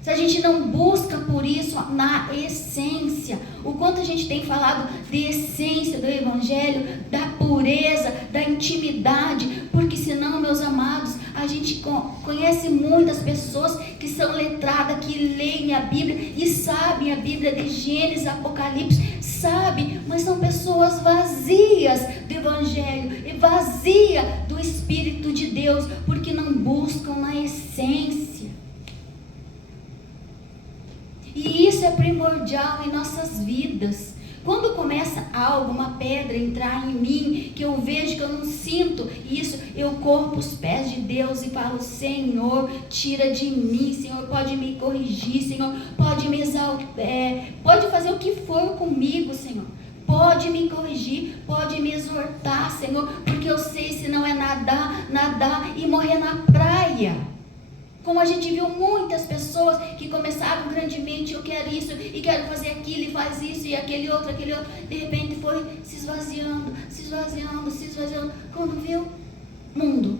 se a gente não busca por isso na essência, o quanto a gente tem falado de essência do Evangelho, da pureza, da intimidade, porque senão, meus amados, a gente conhece muitas pessoas que são letradas, que leem a Bíblia e sabem a Bíblia de Gênesis, Apocalipse, sabem, mas são pessoas vazias do Evangelho e vazias do Espírito de Deus, porque não buscam na essência. E isso é primordial em nossas vidas. Quando começa algo, uma pedra entrar em mim, que eu vejo que eu não sinto isso, eu corro para os pés de Deus e falo: Senhor, tira de mim, Senhor, pode me corrigir, Senhor, pode me exaltar, pode fazer o que for comigo, Senhor. Pode me corrigir, pode me exortar, Senhor, porque eu sei se não é nadar e morrer na praia. Como a gente viu muitas pessoas que começaram grandemente: eu quero isso e quero fazer aquilo, e faz isso e aquele outro, de repente foi se esvaziando. Quando viu, mundo.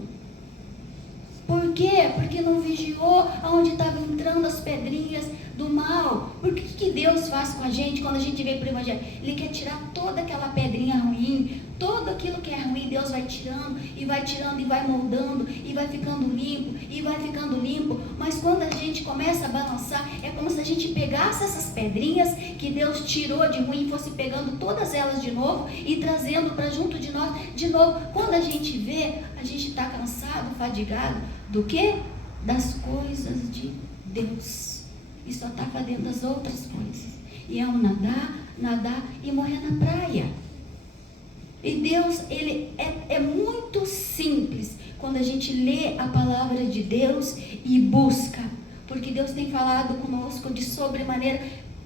Por quê? Porque não vigiou aonde estavam entrando as pedrinhas do mal. Por que Deus faz com a gente quando a gente vem para o Evangelho? Ele quer tirar toda aquela pedrinha ruim, tudo aquilo que é ruim, Deus vai tirando e vai moldando e vai ficando limpo. Mas quando a gente começa a balançar, é como se a gente pegasse essas pedrinhas que Deus tirou de ruim e fosse pegando todas elas de novo e trazendo para junto de nós de novo. Quando a gente vê, a gente está cansado, fadigado do quê? Das coisas de Deus. E só está fazendo as outras coisas. E é um nadar e morrer na praia. E Deus, Ele é muito simples quando a gente lê a palavra de Deus e busca. Porque Deus tem falado conosco de sobremaneira.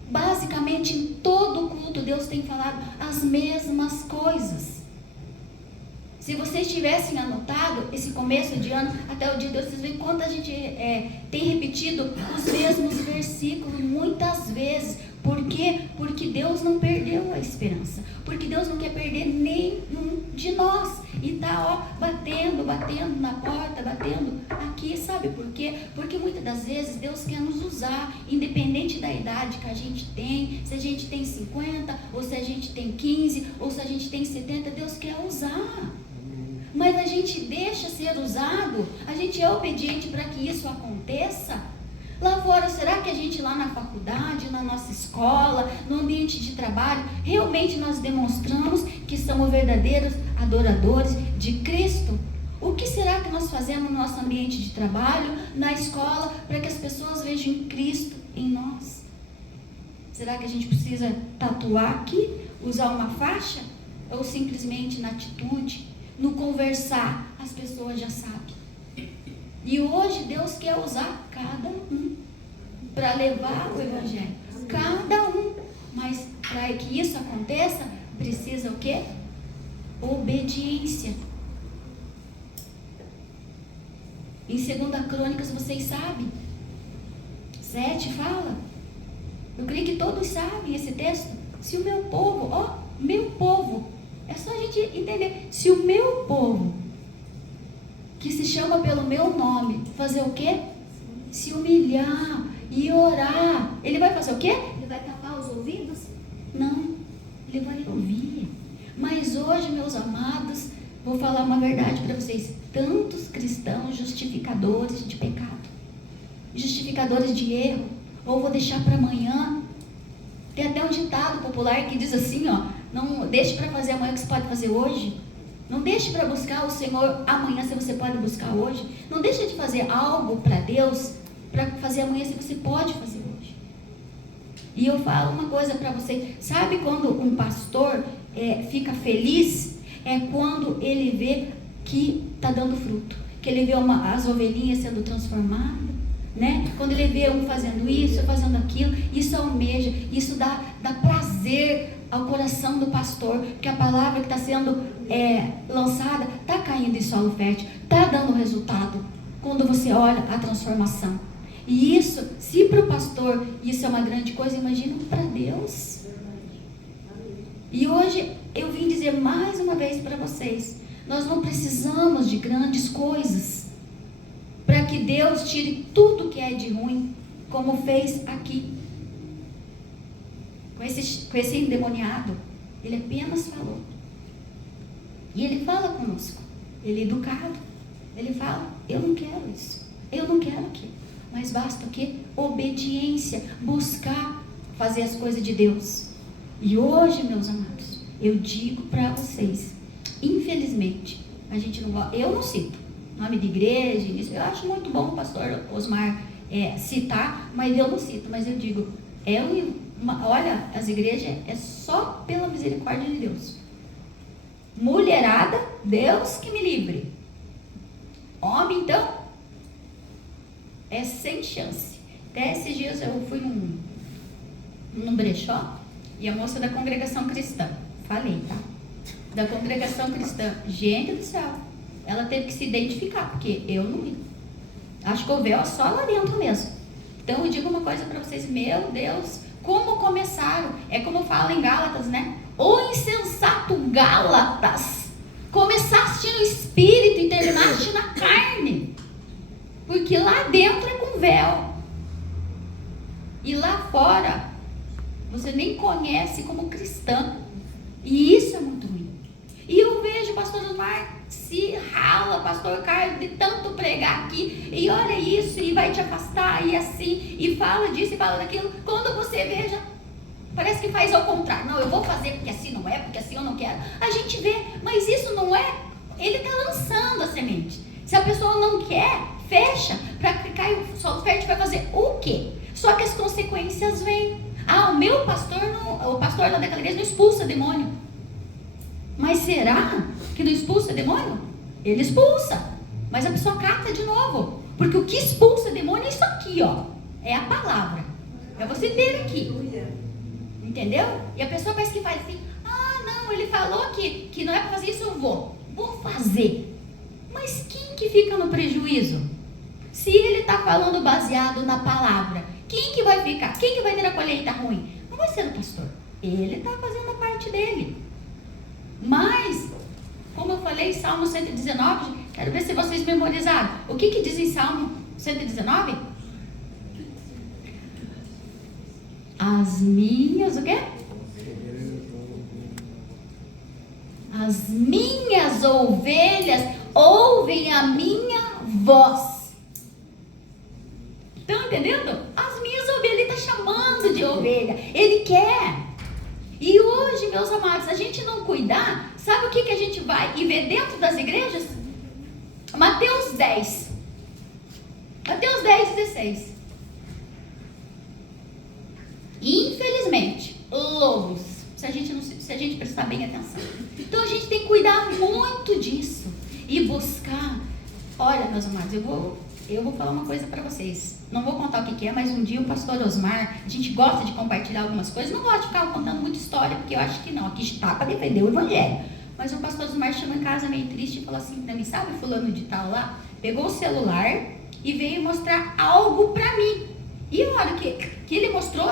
Basicamente em todo o culto Deus tem falado as mesmas coisas. Se vocês tivessem anotado esse começo de ano até o dia de Deus, vocês veem quanto a gente tem repetido os mesmos versículos muitas vezes. Por quê? Porque Deus não perdeu a esperança. Porque Deus não quer perder nenhum de nós. E está batendo na porta, batendo aqui. Sabe por quê? Porque muitas das vezes Deus quer nos usar, independente da idade que a gente tem. Se a gente tem 50, ou se a gente tem 15, ou se a gente tem 70, Deus quer usar. Mas a gente deixa ser usado, a gente é obediente para que isso aconteça. Lá fora, será que a gente lá na faculdade, na nossa escola, no ambiente de trabalho, realmente nós demonstramos que somos verdadeiros adoradores de Cristo? O que será que nós fazemos no nosso ambiente de trabalho, na escola, para que as pessoas vejam Cristo em nós? Será que a gente precisa tatuar aqui, usar uma faixa? Ou simplesmente na atitude, no conversar, as pessoas já sabem. E hoje Deus quer usar cada um para levar o evangelho. Cada um. Mas para que isso aconteça, precisa o quê? Obediência. Em 2 Crônicas, vocês sabem, 7 fala. Eu creio que todos sabem esse texto. Se o meu povo, meu povo, é só a gente entender. Se o meu povo, que se chama pelo meu nome, fazer o quê? Se humilhar e orar, ele vai fazer o quê? Ele vai tapar os ouvidos? Não, ele vai ouvir. Mas hoje, meus amados, vou falar uma verdade para vocês. Tantos cristãos justificadores de pecado, justificadores de erro, ou vou deixar para amanhã. Tem até um ditado popular que diz assim, não deixe para fazer amanhã o que você pode fazer hoje. Não deixe para buscar o Senhor amanhã se você pode buscar hoje. Não deixe de fazer algo para Deus para fazer amanhã se você pode fazer hoje. E eu falo uma coisa para você. Sabe quando um pastor fica feliz? É quando ele vê que está dando fruto. Que ele vê as ovelhinhas sendo transformadas. Né? Quando ele vê um fazendo isso, fazendo aquilo, isso almeja, isso dá prazer ao coração do pastor, porque a palavra que está sendo lançada está caindo em solo fértil, está dando resultado quando você olha a transformação. E isso, se para o pastor isso é uma grande coisa, imagina para Deus. E hoje eu vim dizer mais uma vez para vocês, nós não precisamos de grandes coisas para que Deus tire tudo que é de ruim, como fez aqui. Com esse endemoniado, ele apenas falou. E ele fala conosco. Ele é educado. Ele fala, eu não quero isso. Eu não quero aquilo. Mas basta o quê? Obediência. Buscar fazer as coisas de Deus. E hoje, meus amados, eu digo para vocês, infelizmente, a gente não gosta, eu não cito nome de igreja, eu acho muito bom o pastor Osmar citar, mas eu não cito, mas eu digo, olha, as igrejas é só pela misericórdia de Deus. Mulherada, Deus que me livre. Homem, então, é sem chance. Até esses dias eu fui num brechó, e a moça da congregação cristã, falei, tá? Da congregação cristã, gente do céu, ela teve que se identificar, porque eu não vi. Acho que o véu é só lá dentro mesmo. Então eu digo uma coisa para vocês, meu Deus, como começaram? É como fala em Gálatas, né? O insensato Gálatas, começaste no espírito e terminaste na carne, porque lá dentro é com véu, e lá fora você nem conhece como cristã, e isso é muito ruim. E eu vejo o pastor Osmar se rala, pastor Carlos, de tanto pregar aqui, e olha isso, e vai te afastar, e assim, e fala disso, e fala daquilo. Quando você veja, parece que faz ao contrário. Não, eu vou fazer porque assim não é, porque assim eu não quero. A gente vê, mas isso não é, ele está lançando a semente. Se a pessoa não quer, fecha, para que caia o solo fértil, vai fazer o quê? Só que as consequências vêm. O meu pastor, o pastor lá daquela igreja não expulsa demônio. Mas será que não expulsa demônio? Ele expulsa, mas a pessoa cata de novo, porque o que expulsa demônio é isso aqui, é a palavra, é você ter aqui, entendeu? E a pessoa parece que faz assim, não, ele falou que não é para fazer isso, eu vou fazer. Mas quem que fica no prejuízo? Se ele está falando baseado na palavra, quem que vai ficar? Quem que vai ter a colheita ruim? Não vai ser o pastor, ele está fazendo a parte dele. Mas, como eu falei, Salmo 119, quero ver se vocês memorizaram. O que diz em Salmo 119? As minhas, o quê? As minhas ovelhas ouvem a minha voz. Estão entendendo? As minhas ovelhas, ele está chamando de ovelha. Ele quer. E hoje, meus amados, a gente não cuidar, sabe o que a gente vai e vê dentro das igrejas? Mateus 10. Mateus 10, 16. Infelizmente, lobos, se a gente prestar bem atenção. Então a gente tem que cuidar muito disso e buscar. Olha, meus amados, eu vou falar uma coisa para vocês. Não vou contar o que é, mas um dia o pastor Osmar, a gente gosta de compartilhar algumas coisas, não gosta de ficar contando muita história, porque eu acho que não, aqui está para defender o evangelho. Mas o pastor Osmar chegou em casa meio triste e falou assim para mim, sabe fulano de tal lá? Pegou o celular e veio mostrar algo para mim. E a hora que ele mostrou,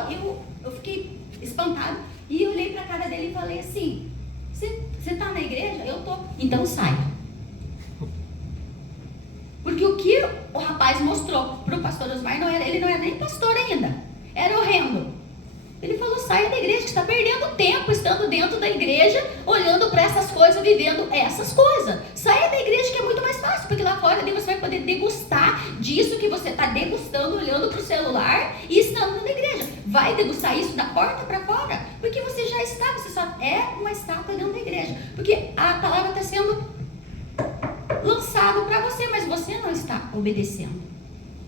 eu fiquei espantado e eu olhei para a cara dele e falei assim, você está na igreja? Eu tô. Então sai. Porque o que o rapaz mostrou para o pastor Osmar, ele não era nem pastor ainda, era horrendo. Ele falou, saia da igreja, que está perdendo tempo estando dentro da igreja, olhando para essas coisas, vivendo essas coisas. Saia da igreja, que é muito mais fácil, porque lá fora você vai poder degustar disso que você está degustando, olhando para o celular e estando na igreja. Vai degustar isso da porta para fora, porque você já está, você só é uma estátua dentro da igreja. Porque a palavra está sendo lançado para você, mas você não está obedecendo.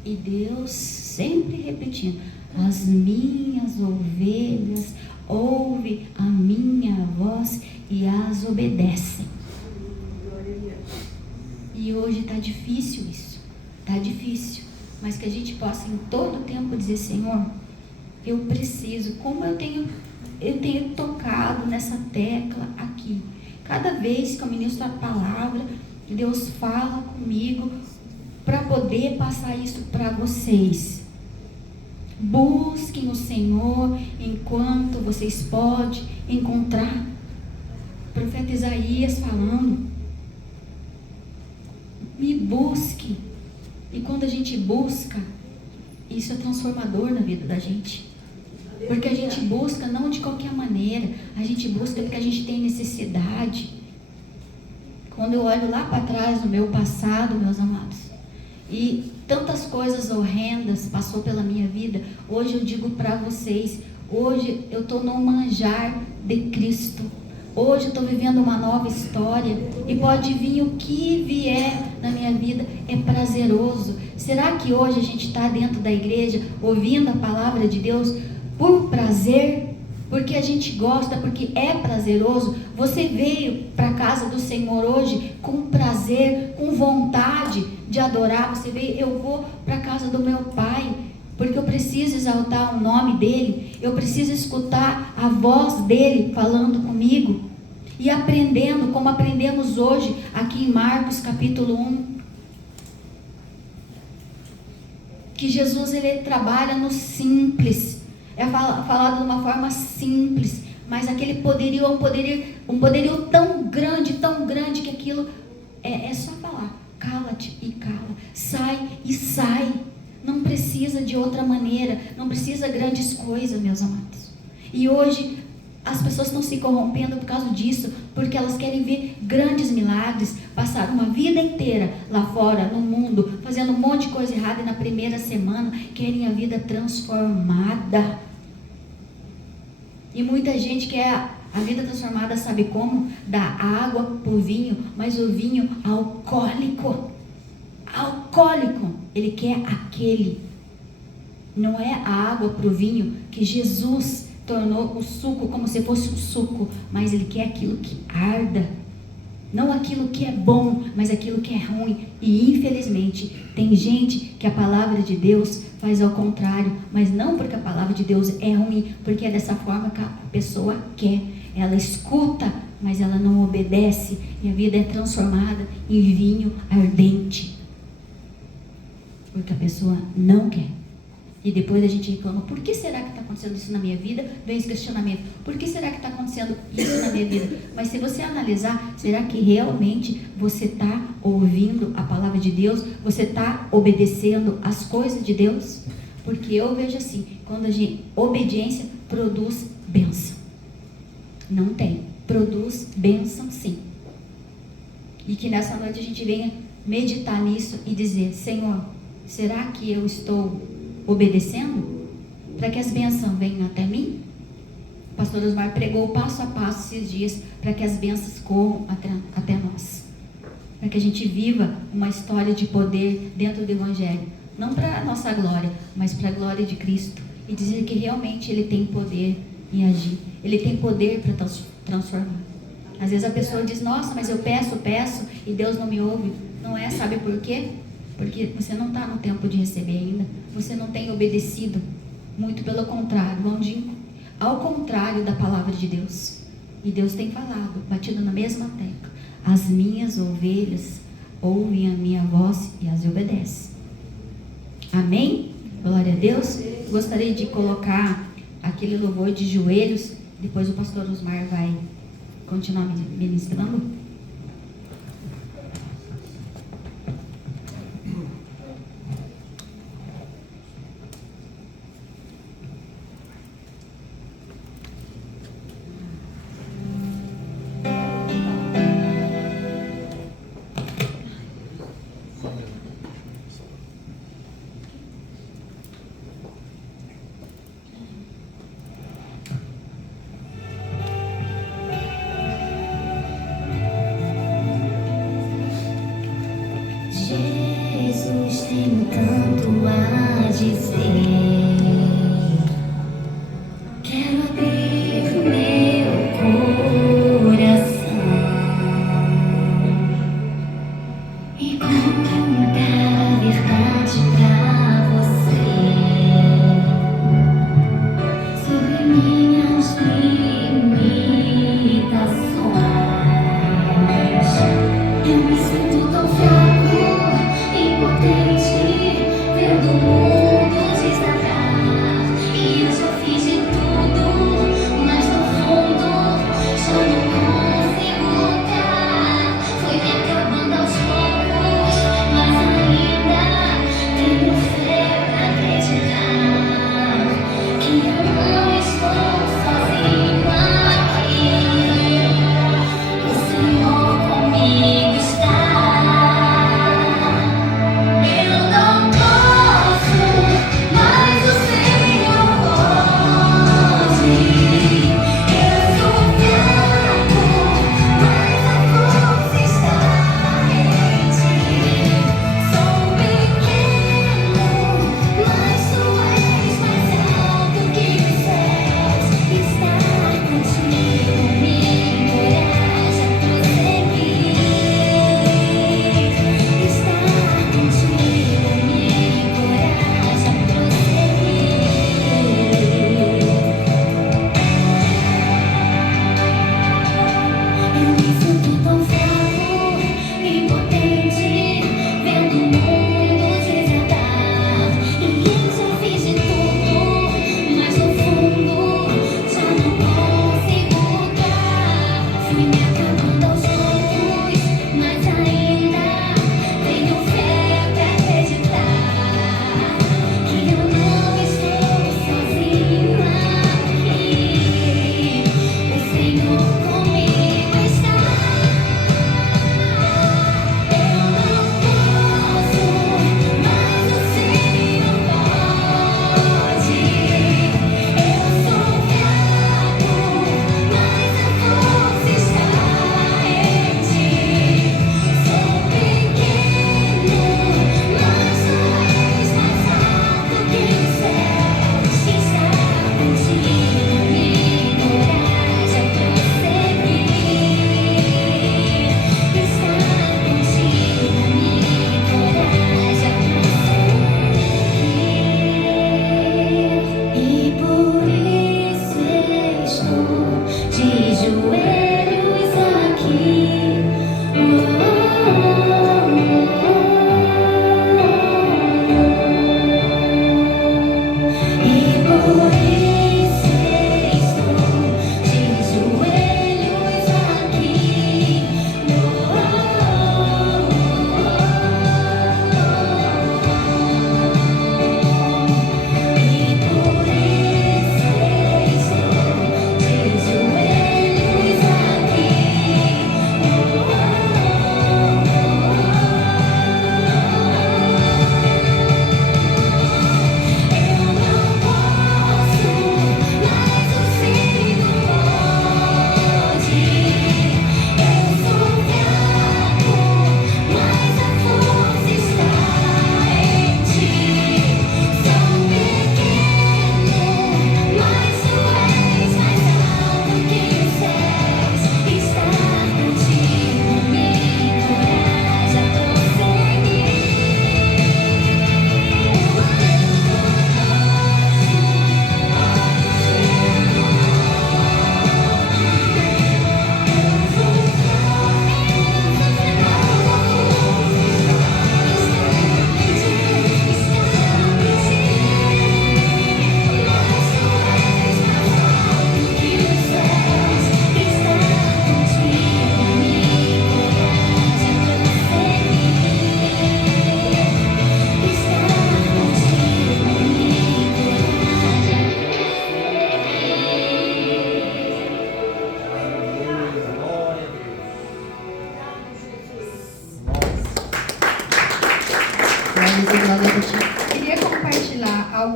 E Deus sempre repetindo, as minhas ovelhas ouvem a minha voz e as obedecem. E hoje está difícil isso, está difícil, mas que a gente possa em todo tempo dizer, Senhor, eu preciso, como eu tenho tocado nessa tecla aqui, cada vez que eu ministro a palavra, Deus fala comigo para poder passar isso para vocês. Busquem o Senhor enquanto vocês podem encontrar. O profeta Isaías falando, me busque. E quando a gente busca, isso é transformador na vida da gente. Porque a gente busca não de qualquer maneira, a gente busca porque a gente tem necessidade. Quando eu olho lá para trás no meu passado, meus amados, e tantas coisas horrendas passou pela minha vida, hoje eu digo para vocês, hoje eu estou no manjar de Cristo, hoje eu estou vivendo uma nova história, e pode vir o que vier na minha vida, é prazeroso. Será que hoje a gente está dentro da igreja, ouvindo a palavra de Deus, por prazer? Porque a gente gosta, porque é prazeroso. Você veio para a casa do Senhor hoje com prazer, com vontade de adorar. Você veio, eu vou para a casa do meu Pai, porque eu preciso exaltar o nome dEle, eu preciso escutar a voz dEle falando comigo, e aprendendo, como aprendemos hoje, aqui em Marcos capítulo 1, que Jesus ele trabalha no simples. É falado de uma forma simples, mas aquele poderio é um poderio tão grande que aquilo é só falar, cala-te e cala, sai e sai. Não precisa de outra maneira, não precisa grandes coisas, meus amados. E hoje as pessoas estão se corrompendo por causa disso, porque elas querem ver grandes milagres, passar uma vida inteira lá fora, no mundo, fazendo um monte de coisa errada, e na primeira semana querem a vida transformada. E muita gente quer a vida transformada, sabe como? Da água para o vinho, mas o vinho alcoólico, ele quer aquele. Não é a água para o vinho que Jesus tornou o suco como se fosse um suco, mas ele quer aquilo que arda, não aquilo que é bom, mas aquilo que é ruim. E infelizmente tem gente que a palavra de Deus faz ao contrário, mas não porque a palavra de Deus é ruim, porque é dessa forma que a pessoa quer. Ela escuta, mas ela não obedece, e a vida é transformada em vinho ardente, porque a pessoa não quer. E depois a gente reclama, por que será que está acontecendo isso na minha vida? Vem esse questionamento, por que será que está acontecendo isso na minha vida? Mas se você analisar, será que realmente você está ouvindo a palavra de Deus? Você está obedecendo as coisas de Deus? Porque eu vejo assim, quando a gente, obediência produz bênção. Não tem, produz bênção sim. E que nessa noite a gente venha meditar nisso e dizer, Senhor, será que eu estou obedecendo para que as bênçãos venham até mim? O pastor Osmar pregou passo a passo esses dias para que as bênçãos corram até nós, para que a gente viva uma história de poder dentro do Evangelho, não para a nossa glória, mas para a glória de Cristo, e dizer que realmente Ele tem poder em agir. Ele tem poder para transformar. Às vezes a pessoa diz, nossa, mas eu peço e Deus não me ouve. Não é, sabe por quê? Porque você não está no tempo de receber ainda. Você não tem obedecido. Muito pelo contrário, ao contrário da palavra de Deus. E Deus tem falado, batido na mesma tecla. As minhas ovelhas ouvem a minha voz e as obedecem. Amém? Glória a Deus. Gostaria de colocar aquele louvor de joelhos. Depois o pastor Osmar vai continuar ministrando.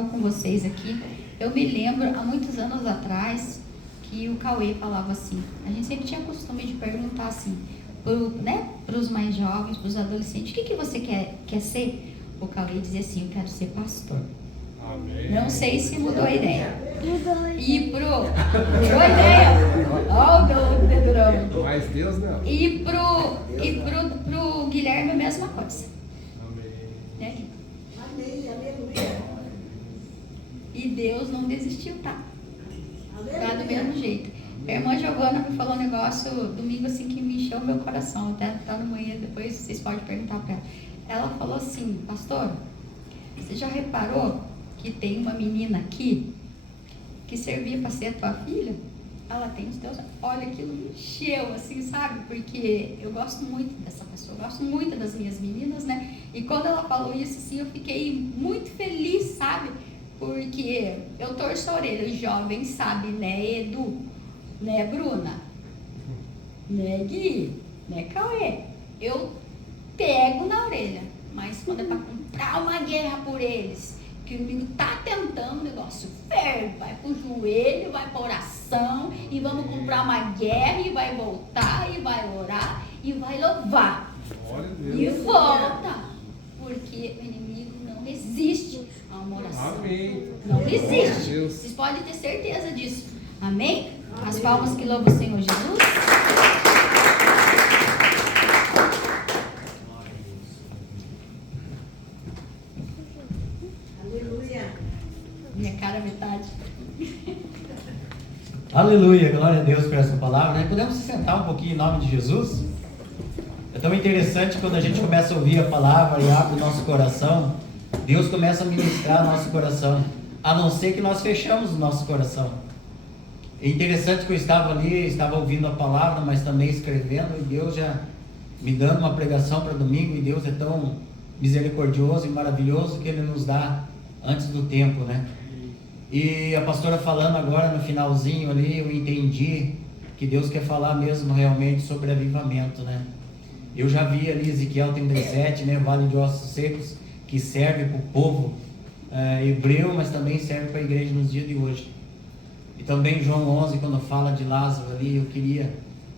com vocês aqui. Eu me lembro, há muitos anos atrás, que o Cauê falava assim, a gente sempre tinha costume de perguntar assim, para os mais jovens, para os adolescentes, o que você quer ser? O Cauê dizia assim, eu quero ser pastor. Amém. Não sei se mudou a ideia. Mudou a ideia. Ó, o dedurão. Mas Deus não. E pro Guilherme a mesma coisa. Amém. Né, Gui? Amém, aleluia. E Deus não desistiu, tá? Tá do mesmo jeito. A irmã Giovana me falou um negócio domingo assim que me encheu o meu coração. Até tá no manhã, depois vocês podem perguntar pra ela. Ela falou assim, pastor, você já reparou que tem uma menina aqui que servia para ser a tua filha? Ela tem os teus... Olha, aquilo me encheu, assim, sabe? Porque eu gosto muito dessa pessoa, eu gosto muito das minhas meninas, né? E quando ela falou isso, assim, eu fiquei muito feliz, sabe? Porque eu torço a orelha, os jovens sabem, né, Edu? Né, Bruna? Né, Gui? Né, Cauê? Eu pego na orelha, mas quando é para comprar uma guerra por eles, que o inimigo tá tentando, o negócio ferve, vai pro joelho, vai pra oração, e vamos comprar uma guerra, e vai voltar, e vai orar, e vai louvar. Glória a E Deus. volta, porque o inimigo não resiste a uma oração. Amém. Não Glória a resiste. Deus. Vocês podem ter certeza disso. Amém? As palmas que louvam o Senhor Jesus. Aleluia. Minha cara metade. Aleluia, glória a Deus por essa palavra, né? Podemos se sentar um pouquinho em nome de Jesus? É tão interessante quando a gente começa a ouvir a palavra e abre o nosso coração, Deus começa a ministrar nosso coração, a não ser que nós fechamos o nosso coração. É interessante que eu estava ali, estava ouvindo a palavra, mas também escrevendo, e Deus já me dando uma pregação para domingo, e Deus é tão misericordioso e maravilhoso que Ele nos dá antes do tempo, né? E a pastora falando agora no finalzinho ali, eu entendi que Deus quer falar mesmo realmente sobre avivamento, né? Eu já vi ali Ezequiel 37, né? Vale de Ossos Secos, que serve para o povo hebreu, mas também serve para a igreja nos dias de hoje. E também João 11, quando fala de Lázaro ali, eu queria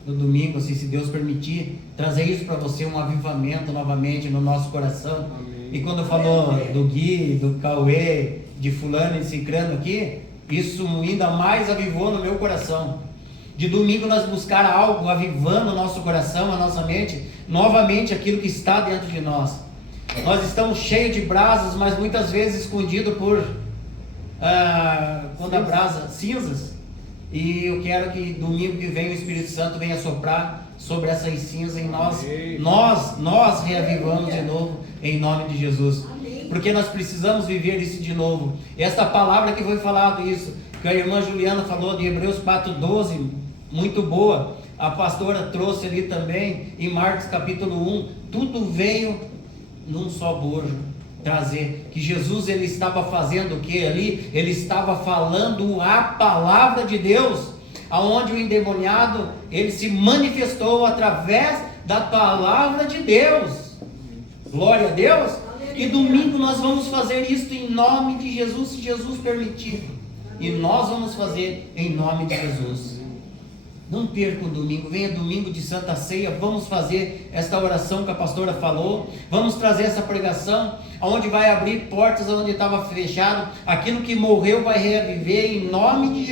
no domingo, assim, se Deus permitir, trazer isso para você, um avivamento novamente no nosso coração. Amém. E quando falou do Gui, do Cauê, de fulano e cicrano aqui, isso ainda mais avivou no meu coração. De domingo nós buscar algo avivando o nosso coração, a nossa mente, novamente aquilo que está dentro de nós. Nós estamos cheios de brasas, mas muitas vezes escondido por quando a brasa, cinzas. E eu quero que domingo que vem o Espírito Santo venha soprar sobre essas cinzas em nós. Nós reavivamos de novo em nome de Jesus. Porque nós precisamos viver isso de novo. Esta palavra que foi falado isso, que a irmã Juliana falou de Hebreus 4:12, muito boa. A pastora trouxe ali também, em Marcos capítulo 1, tudo veio num só bojo trazer, que Jesus ele estava fazendo o que ali? Ele estava falando a palavra de Deus, aonde o endemoniado, ele se manifestou através da palavra de Deus. Glória a Deus. E domingo nós vamos fazer isso em nome de Jesus, se Jesus permitir. E nós vamos fazer em nome de Jesus. Não perca o domingo, venha domingo de Santa Ceia, vamos fazer esta oração que a pastora falou, vamos trazer essa pregação, onde vai abrir portas onde estava fechado, aquilo que morreu vai reviver em nome de Jesus.